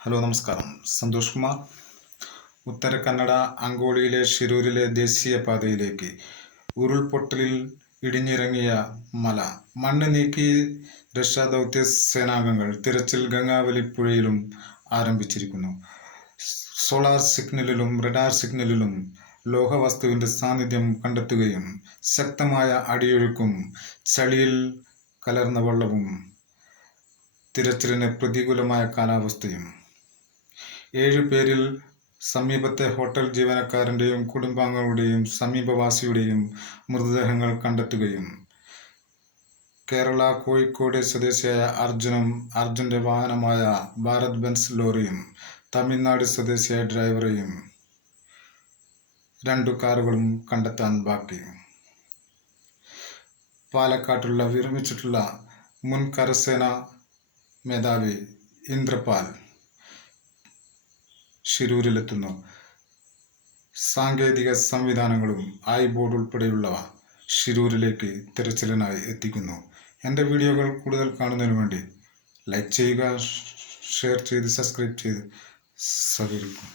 Hello നമസ്കാരം. സന്തോഷ് കുമാർ. ഉത്തര കന്നഡ അങ്കോളിയിലെ ഷിരൂരിലെ ദേശീയപാതയിലേക്ക് ഉരുൾപൊട്ടലിൽ ഇടിഞ്ഞിറങ്ങിയ മല. മണ്ണ് നീക്കി രക്ഷാദൗത്യ സേനാംഗങ്ങൾ തിരച്ചിൽ ഗംഗാവലി പുഴയിലും ആരംഭിച്ചിരിക്കുന്നു. സോളാർ സിഗ്നലിലും റഡാർ സിഗ്നലിലും ലോഹവസ്തുവിന്റെ സാന്നിധ്യം കണ്ടെത്തുകയും ശക്തമായ അടിയൊഴുക്കും ചളിയിൽ കലർന്ന വെള്ളവും തിരച്ചിലിന് പ്രതികൂലമായ കാലാവസ്ഥയും 7 പേരിൽ സമീപത്തെ ഹോട്ടൽ ജീവനക്കാരൻ്റെയും കുടുംബാംഗങ്ങളുടെയും സമീപവാസിയുടെയും മൃതദേഹങ്ങൾ കണ്ടെത്തുകയും കേരള കോഴിക്കോട് സ്വദേശിയായ അർജുൻ്റെ വാഹനമായ ഭാരത് ബെൻസ് ലോറിയും തമിഴ്നാട് സ്വദേശിയായ ഡ്രൈവറെയും 2 കാറുകളും കണ്ടെത്താൻ ബാക്കി. പാലക്കാട്ടുള്ള വിരമിച്ചിട്ടുള്ള മുൻ കരസേനാ മേധാവി ഇന്ദ്രപാൽ ഷിരൂരിലെത്തുന്നു. സാങ്കേതിക സംവിധാനങ്ങളും ഐബോർഡ് ഉൾപ്പെടെയുള്ളവ ഷിരൂരിലേക്ക് തിരച്ചിലിനായി എത്തിക്കുന്നു. എൻ്റെ വീഡിയോകൾ കൂടുതൽ കാണുന്നതിന് വേണ്ടി ലൈക്ക് ചെയ്യുക, ഷെയർ ചെയ്ത് സബ്സ്ക്രൈബ് ചെയ്ത് സഹകരിക്കും.